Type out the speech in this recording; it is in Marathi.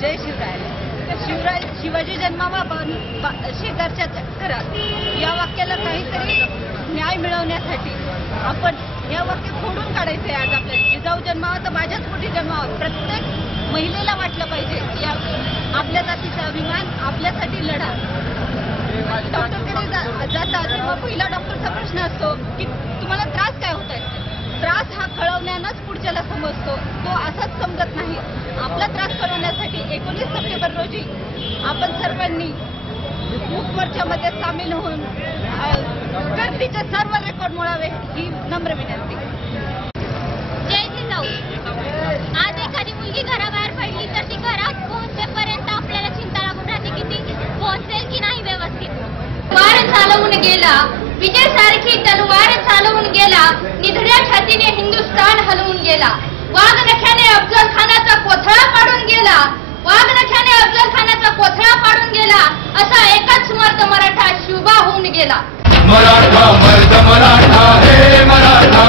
जय शिवराय. शिवाजी जन्मावा शेजारच्या घरात या वाक्याला काहीतरी न्याय मिळवण्यासाठी आपण या वाक्य फोडून काढायचे. आज आपल्याला जिजाऊ जन्मावा तर माझ्याच पोटी जन्मावा. प्रत्येक महिलेला वाटलं पाहिजे या आपल्या जातीचा अभिमान, आपल्यासाठी लढा. डॉक्टरकडे जाता तेव्हा पहिला डॉक्टरचा प्रश्न असतो की तुम्हाला त्रास काय होत आहे. त्रास हा कळवण्यानंच पुढच्याला समजतो, तो असाच समजत नाही. आपला त्रास कळवण्यासाठी 19 सप्टेंबर रोजी आपण सर्वांनी मूक मोर्चामध्ये सामील होऊन गर्दीचे सर्व रेकॉर्ड मोडावे ही नम्र विनंती. जय जिजाऊ. आज एखादी मुलगी घराबाहेर पडली तर ती घरात पोहोचेपर्यंत आपल्याला चिंता लागून राहते की ती पोहोचेल की नाही व्यवस्थित. वार चालवून गेला, विजय सारखी तलवार चालवून गेला, निधड्या छातीने हिंदुस्थान हलवून गेला. वाघनख्याने अफजल खानाचा कोथळा पाडून गेला, वाघनख्याने अफजल खानाचा कोथळा पाडून गेला. असा एकच मर्द मराठा शिवबा होऊन गेला. मराठा मर्द मराठा हे मराठा